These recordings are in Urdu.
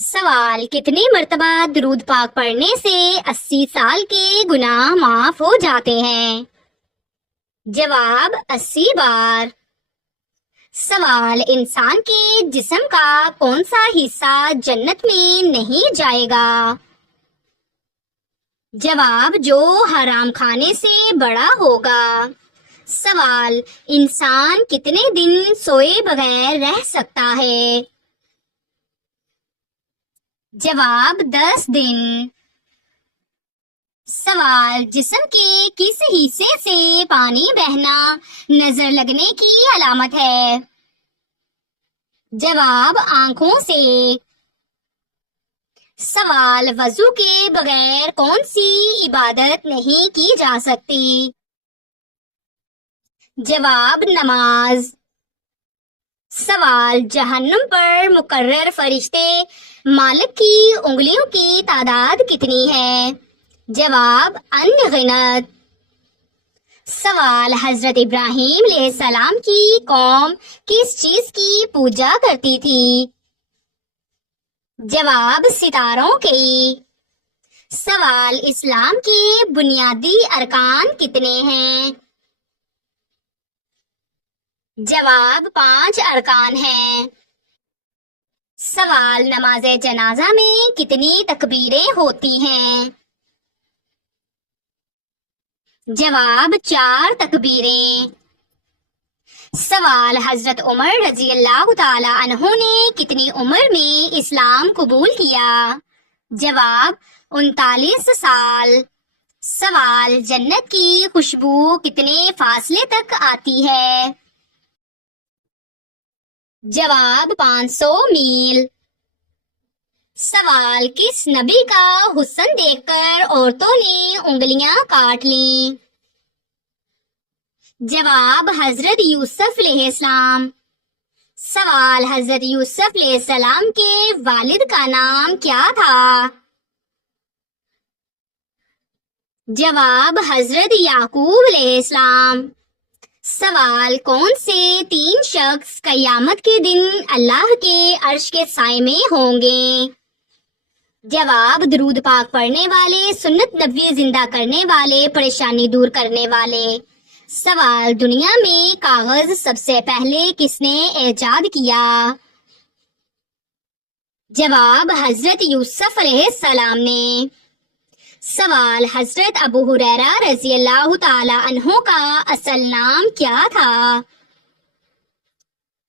سوال: کتنی مرتبہ درود پاک پڑھنے سے 80 سال کے گناہ معاف ہو جاتے ہیں؟ جواب: 80 بار۔ سوال: انسان کے جسم کا کون سا حصہ جنت میں نہیں جائے گا؟ جواب: جو حرام کھانے سے بڑا ہوگا۔ سوال: انسان کتنے دن سوئے بغیر رہ سکتا ہے؟ جواب: 10 دن۔ سوال: جسم کے کس حصے سے پانی بہنا نظر لگنے کی علامت ہے؟ جواب: آنکھوں سے۔ سوال: وضو کے بغیر کون سی عبادت نہیں کی جا سکتی؟ جواب: نماز۔ سوال: جہنم پر مقرر فرشتے مالک کی انگلیوں کی تعداد کتنی ہے؟ جواب: انگنت۔ سوال: حضرت ابراہیم علیہ السلام کی قوم کس چیز کی پوجا کرتی تھی؟ جواب: ستاروں کی۔ سوال: اسلام کے بنیادی ارکان کتنے ہیں؟ جواب: 5 ارکان ہیں۔ سوال: نماز جنازہ میں کتنی تکبیریں ہوتی ہیں؟ جواب: 4 تکبیریں۔ سوال: حضرت عمر رضی اللہ تعالی عنہ نے کتنی عمر میں اسلام قبول کیا؟ جواب: 39 سال۔ سوال: جنت کی خوشبو کتنے فاصلے تک آتی ہے؟ جواب: 500 میل۔ سوال: کس نبی کا حسن دیکھ کر عورتوں نے انگلیاں کاٹ لیں؟ جواب: حضرت یوسف علیہ السلام۔ سوال: حضرت یوسف علیہ السلام کے والد کا نام کیا تھا؟ جواب: حضرت یعقوب علیہ السلام۔ سوال: کون سے 3 شخص قیامت کے دن اللہ کے عرش کے سائے میں ہوں گے؟ جواب: درود پاک پڑھنے والے، سنت نبوی زندہ کرنے والے، پریشانی دور کرنے والے۔ سوال: دنیا میں کاغذ سب سے پہلے کس نے ایجاد کیا؟ جواب: حضرت یوسف علیہ السلام نے۔ سوال: حضرت ابو ہریرہ رضی اللہ تعالی عنہ کا اصل نام کیا تھا؟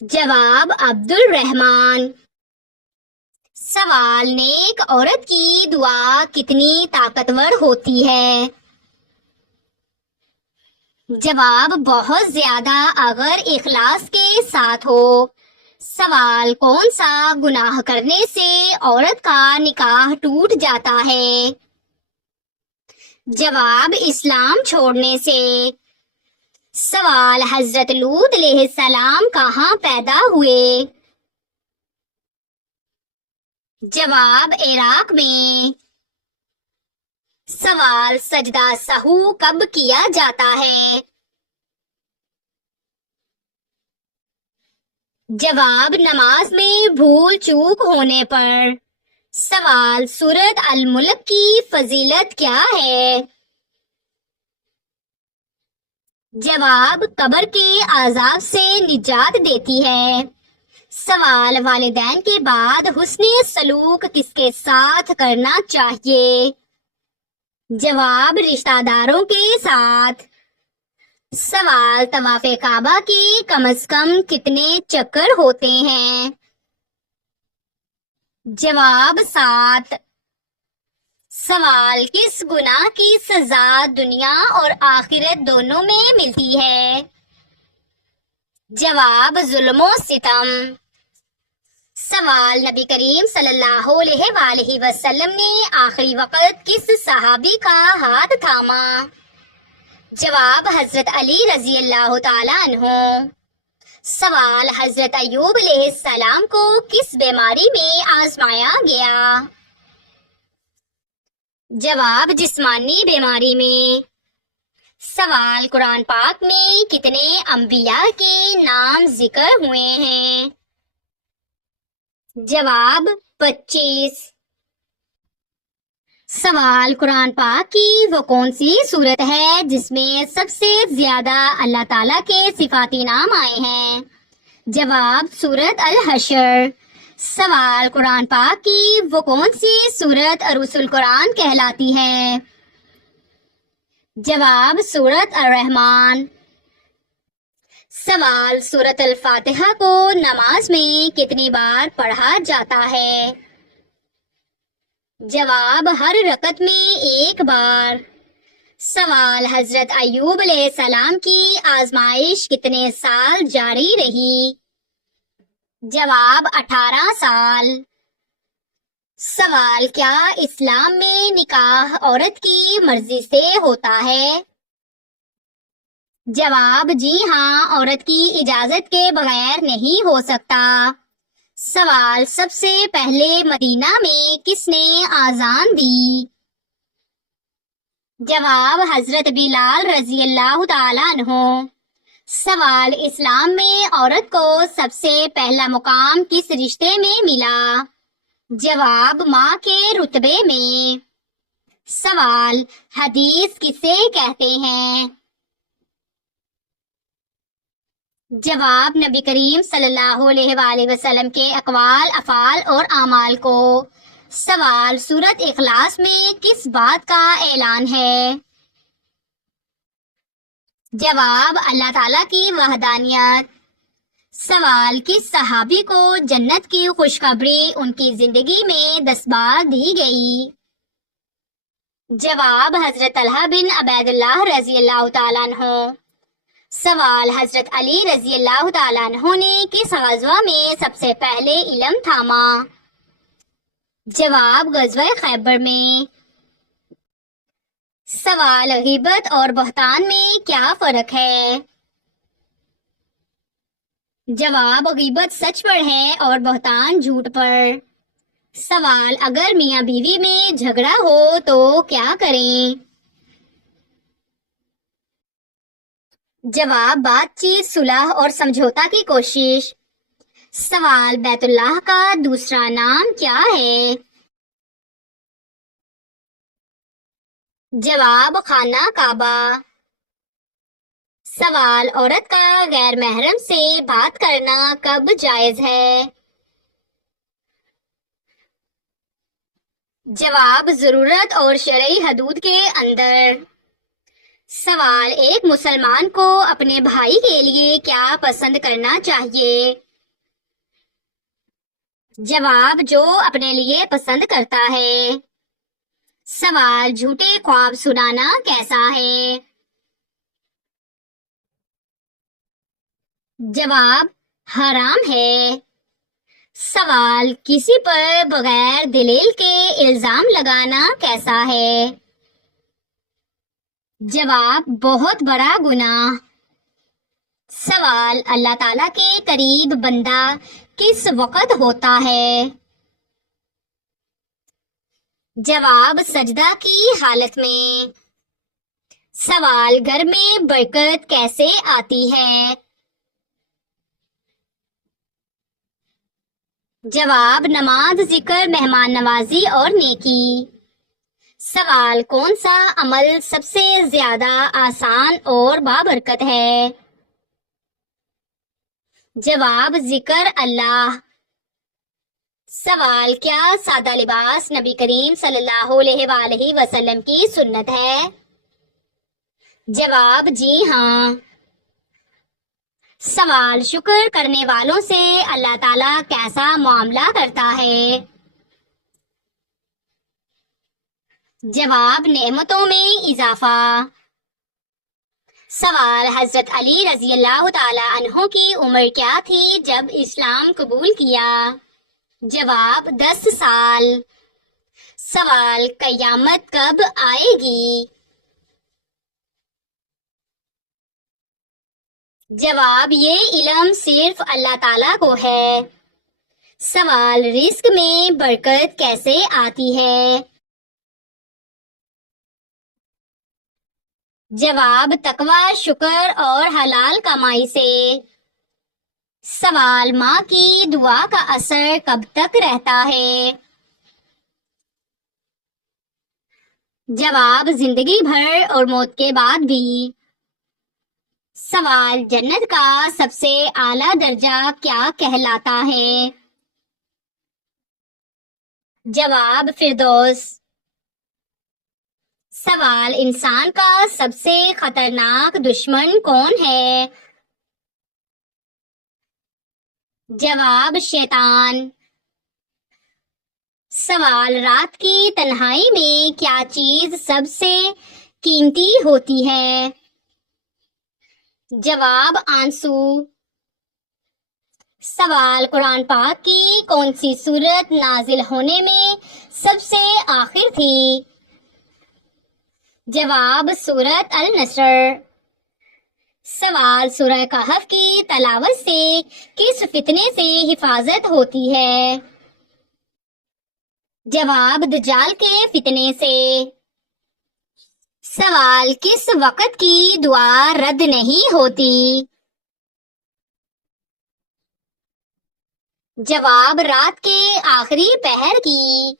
جواب: عبد الرحمن۔ سوال: نیک عورت کی دعا کتنی طاقتور ہوتی ہے؟ جواب: بہت زیادہ، اگر اخلاص کے ساتھ ہو۔ سوال: کون سا گناہ کرنے سے عورت کا نکاح ٹوٹ جاتا ہے؟ جواب: اسلام چھوڑنے سے۔ سوال: حضرت لوط علیہ السلام کہاں پیدا ہوئے؟ جواب: عراق میں۔ سوال: سجدہ سہو کب کیا جاتا ہے؟ جواب: نماز میں بھول چوک ہونے پر۔ سوال: سورۃ الملک کی فضیلت کیا ہے؟ جواب: قبر کے عذاب سے نجات دیتی ہے۔ سوال: والدین کے بعد حسن سلوک کس کے ساتھ کرنا چاہیے؟ جواب: رشتہ داروں کے ساتھ۔ سوال: طواف کعبہ کے کم از کم کتنے چکر ہوتے ہیں؟ جواب: 7۔ سوال: کس گناہ کی سزا دنیا اور آخرت دونوں میں ملتی ہے؟ جواب: ظلم و ستم۔ سوال: نبی کریم صلی اللہ علیہ وآلہ وسلم نے آخری وقت کس صحابی کا ہاتھ تھاما؟ جواب: حضرت علی رضی اللہ تعالی عنہ۔ سوال: حضرت ایوب علیہ السلام کو کس بیماری میں آزمایا گیا؟ جواب: جسمانی بیماری میں۔ سوال: قرآن پاک میں کتنے انبیاء کے نام ذکر ہوئے ہیں؟ جواب: 25 سوال قرآن پاک کی وہ کون سی صورت ہے جس میں سب سے زیادہ اللہ تعالیٰ کے صفاتی نام آئے ہیں؟ جواب سورت الحشر۔ سوال قرآن پاک کی وہ کون سی صورت عروس القرآن کہلاتی ہے؟ جواب سورت الرحمن۔ سوال سورت الفاتحہ کو نماز میں کتنی بار پڑھا جاتا ہے؟ جواب ہر رکعت میں 1 بار۔ سوال حضرت ایوب علیہ السلام کی آزمائش کتنے سال جاری رہی؟ جواب 18 سال۔ سوال کیا اسلام میں نکاح عورت کی مرضی سے ہوتا ہے؟ جواب جی ہاں، عورت کی اجازت کے بغیر نہیں ہو سکتا۔ سوال سب سے پہلے مدینہ میں کس نے آذان دی؟ جواب حضرت بلال رضی اللہ تعالیٰ عنہ۔ سوال اسلام میں عورت کو سب سے پہلا مقام کس رشتے میں ملا؟ جواب ماں کے رتبے میں۔ سوال حدیث کسے کہتے ہیں؟ جواب نبی کریم صلی اللہ علیہ وآلہ وسلم کے اقوال، افعال اور اعمال کو۔ سوال سورت اخلاص میں کس بات کا اعلان ہے؟ جواب اللہ تعالیٰ کی وحدانیت۔ سوال کس صحابی کو جنت کی خوشخبری ان کی زندگی میں 10 بار دی گئی؟ جواب حضرت طلحہ بن عبید اللہ رضی اللہ تعالیٰ عنہ۔ سوال حضرت علی رضی اللہ تعالیٰ عنہ نے کس غزوہ میں سب سے پہلے علم تھاما؟ جواب غزوہ خیبر میں۔ سوال غیبت اور بہتان میں کیا فرق ہے؟ جواب غیبت سچ پر ہے اور بہتان جھوٹ پر۔ سوال اگر میاں بیوی میں جھگڑا ہو تو کیا کریں؟ جواب بات چیت، صلح اور سمجھوتا کی کوشش۔ سوال بیت اللہ کا دوسرا نام کیا ہے؟ جواب خانہ کعبہ۔ سوال عورت کا غیر محرم سے بات کرنا کب جائز ہے؟ جواب ضرورت اور شرعی حدود کے اندر۔ سوال ایک مسلمان کو اپنے بھائی کے لیے کیا پسند کرنا چاہیے؟ جواب جو اپنے لیے پسند کرتا ہے۔ سوال جھوٹے خواب سنانا کیسا ہے؟ جواب حرام ہے۔ سوال کسی پر بغیر دلیل کے الزام لگانا کیسا ہے؟ جواب بہت بڑا گناہ۔ سوال اللہ تعالیٰ کے قریب بندہ کس وقت ہوتا ہے؟ جواب سجدہ کی حالت میں۔ سوال گھر میں برکت کیسے آتی ہے؟ جواب نماز، ذکر، مہمان نوازی اور نیکی۔ سوال کون سا عمل سب سے زیادہ آسان اور بابرکت ہے؟ جواب ذکر اللہ۔ سوال کیا سادہ لباس نبی کریم صلی اللہ علیہ وآلہ وسلم کی سنت ہے؟ جواب جی ہاں۔ سوال شکر کرنے والوں سے اللہ تعالیٰ کیسا معاملہ کرتا ہے؟ جواب نعمتوں میں اضافہ۔ سوال حضرت علی رضی اللہ تعالیٰ عنہ کی عمر کیا تھی جب اسلام قبول کیا؟ جواب 10 سال۔ سوال قیامت کب آئے گی؟ جواب یہ علم صرف اللہ تعالیٰ کو ہے۔ سوال رزق میں برکت کیسے آتی ہے؟ جواب تقوی، شکر اور حلال کمائی سے۔ سوال: ماں کی دعا کا اثر کب تک رہتا ہے؟ جواب: زندگی بھر اور موت کے بعد بھی۔ سوال: جنت کا سب سے اعلیٰ درجہ کیا کہلاتا ہے؟ جواب: فردوس۔ سوال: انسان کا سب سے خطرناک دشمن کون ہے؟ جواب: شیطان۔ سوال: رات کی تنہائی میں کیا چیز سب سے قیمتی ہوتی ہے؟ جواب: آنسو۔ سوال: قرآن پاک کی کون سی سورت نازل ہونے میں سب سے آخر تھی؟ جواب: سورت النصر۔ سوال: سورہ کہف کی تلاوت سے کس فتنے سے حفاظت ہوتی ہے؟ جواب: دجال کے فتنے سے۔ سوال: کس وقت کی دعا رد نہیں ہوتی؟ جواب: رات کے آخری پہر کی۔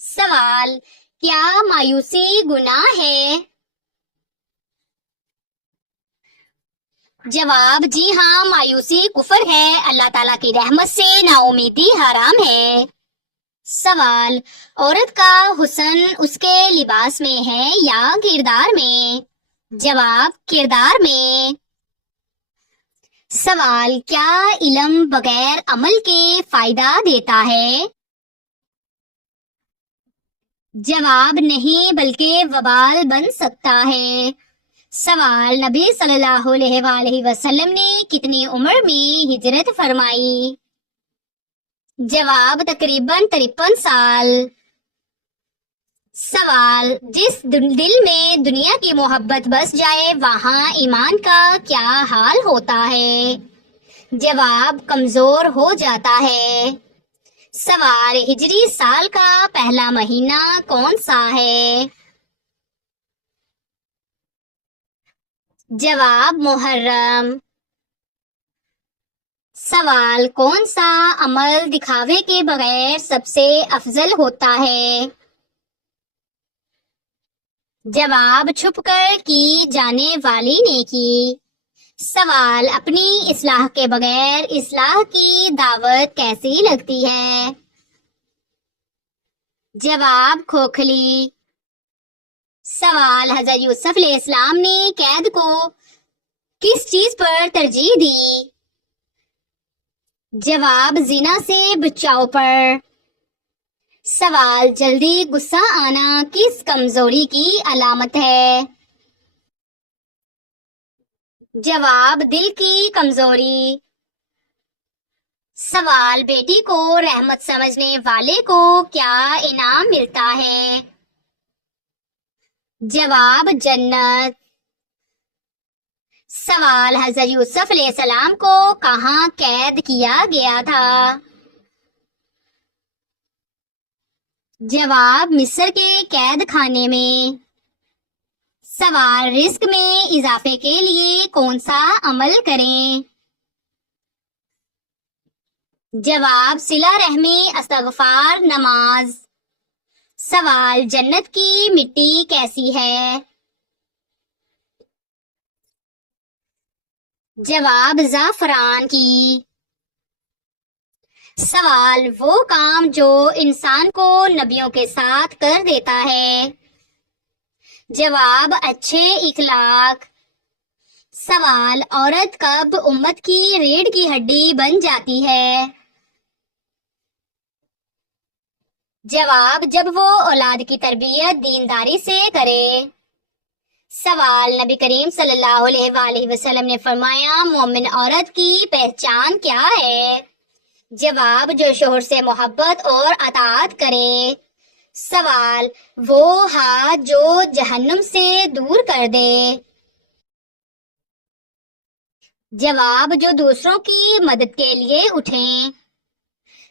سوال: کیا مایوسی گناہ ہے؟ جواب: جی ہاں، مایوسی کفر ہے، اللہ تعالیٰ کی رحمت سے نا امیدی حرام ہے۔ سوال: عورت کا حسن اس کے لباس میں ہے یا کردار میں؟ جواب: کردار میں۔ سوال: کیا علم بغیر عمل کے فائدہ دیتا ہے؟ جواب: نہیں، بلکہ وبال بن سکتا ہے۔ سوال: نبی صلی اللہ علیہ وآلہ وسلم نے کتنی عمر میں ہجرت فرمائی؟ جواب: تقریباً 53 سال۔ سوال: جس دل میں دنیا کی محبت بس جائے وہاں ایمان کا کیا حال ہوتا ہے؟ جواب: کمزور ہو جاتا ہے۔ سوال: ہجری سال کا پہلا مہینہ کون سا ہے؟ جواب: محرم۔ سوال: کون سا عمل دکھاوے کے بغیر سب سے افضل ہوتا ہے؟ جواب: چھپ کر کی جانے والی نیکی۔ سوال: اپنی اصلاح کے بغیر اصلاح کی دعوت کیسی لگتی ہے؟ جواب: کھوکھلی۔ سوال: حضرت یوسف علیہ السلام نے قید کو کس چیز پر ترجیح دی؟ جواب: زنا سے بچاؤ پر۔ سوال: جلدی غصہ آنا کس کمزوری کی علامت ہے؟ جواب: دل کی کمزوری۔ سوال: بیٹی کو رحمت سمجھنے والے کو کیا انعام ملتا ہے؟ جواب: جنت۔ سوال: حضرت یوسف علیہ السلام کو کہاں قید کیا گیا تھا؟ جواب: مصر کے قید خانے میں۔ سوال: رزق میں اضافے کے لیے کون سا عمل کریں؟ جواب: صلہ رحمی، استغفار، نماز۔ سوال: جنت کی مٹی کیسی ہے؟ جواب: زعفران کی۔ سوال: وہ کام جو انسان کو نبیوں کے ساتھ کر دیتا ہے؟ جواب: اچھے اخلاق۔ سوال: عورت کب امت کی ریڑھ کی ہڈی بن جاتی ہے؟ جواب: جب وہ اولاد کی تربیت دینداری سے کرے۔ سوال: نبی کریم صلی اللہ علیہ وآلہ وسلم نے فرمایا مومن عورت کی پہچان کیا ہے؟ جواب: جو شوہر سے محبت اور اطاعت کرے۔ سوال: وہ ہاتھ جو جہنم سے دور کر دے۔ جواب: جو دوسروں کی مدد کے لیے اٹھیں۔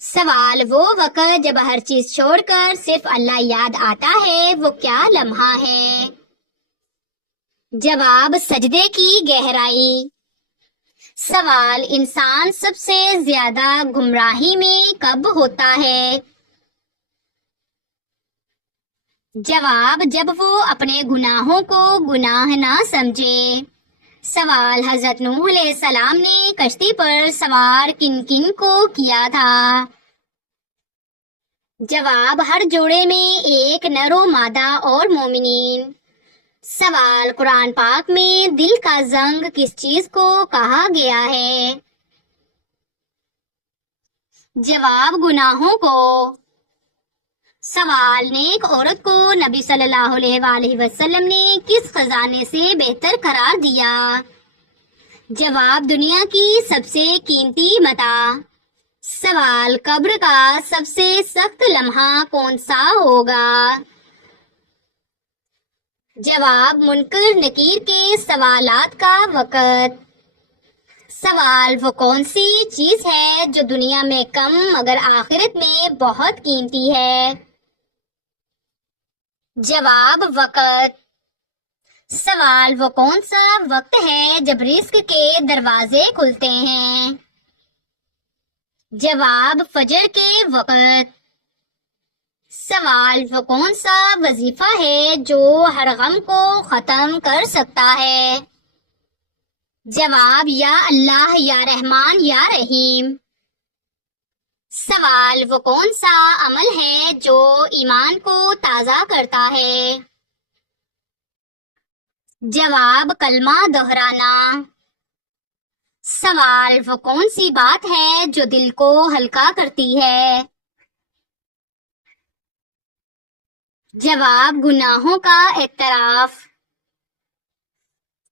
سوال: وہ وقت جب ہر چیز چھوڑ کر صرف اللہ یاد آتا ہے وہ کیا لمحہ ہے؟ جواب: سجدے کی گہرائی۔ سوال: انسان سب سے زیادہ گمراہی میں کب ہوتا ہے؟ جواب: جب وہ اپنے گناہوں کو گناہ نہ سمجھے۔ سوال: حضرت نوح علیہ السلام نے کشتی پر سوار کن کن کو کیا تھا؟ جواب: ہر جوڑے میں ایک نر و مادہ اور مومنین۔ سوال: قرآن پاک میں دل کا زنگ کس چیز کو کہا گیا ہے؟ جواب: گناہوں کو۔ سوال: نیک عورت کو نبی صلی اللہ علیہ وآلہ وسلم نے کس خزانے سے بہتر قرار دیا؟ جواب: دنیا کی سب سے قیمتی متاع۔ سوال: قبر کا سب سے سخت لمحہ کون سا ہوگا؟ جواب: منکر نکیر کے سوالات کا وقت۔ سوال: وہ کون سی چیز ہے جو دنیا میں کم مگر آخرت میں بہت قیمتی ہے؟ جواب: وقت۔ سوال: وہ کون سا وقت ہے جب رزق کے دروازے کھلتے ہیں؟ جواب: فجر کے وقت۔ سوال: وہ کون سا وظیفہ ہے جو ہر غم کو ختم کر سکتا ہے؟ جواب: یا اللہ، یا رحمان، یا رحیم۔ سوال: وہ کون سا عمل ہے جو ایمان کو تازہ کرتا ہے؟ جواب: کلمہ دہرانا۔ سوال: وہ کون سی بات ہے جو دل کو ہلکا کرتی ہے؟ جواب: گناہوں کا اعتراف۔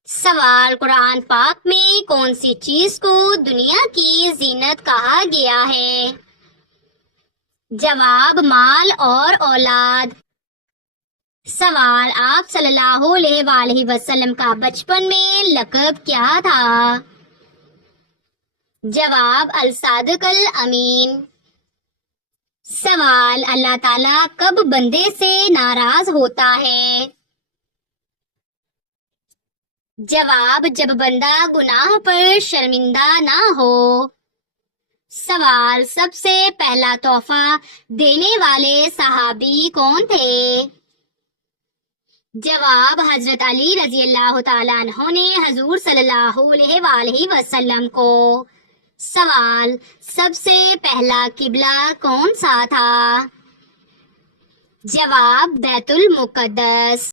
سوال: قرآن پاک میں کون سی چیز کو دنیا کی زینت کہا گیا ہے؟ جواب: مال اور اولاد۔ سوال: آپ صلی اللہ علیہ وآلہ وسلم کا بچپن میں لقب کیا تھا؟ جواب: الصادق الامین۔ سوال: اللہ تعالیٰ کب بندے سے ناراض ہوتا ہے؟ جواب: جب بندہ گناہ پر شرمندہ نہ ہو۔ سوال: سب سے پہلا تحفہ دینے والے صحابی کون تھے؟ جواب: حضرت علی رضی اللہ تعالیٰ عنہ نے حضور صلی اللہ علیہ وآلہ وسلم کو۔ سوال: سب سے پہلا قبلہ کون سا تھا؟ جواب: بیت المقدس۔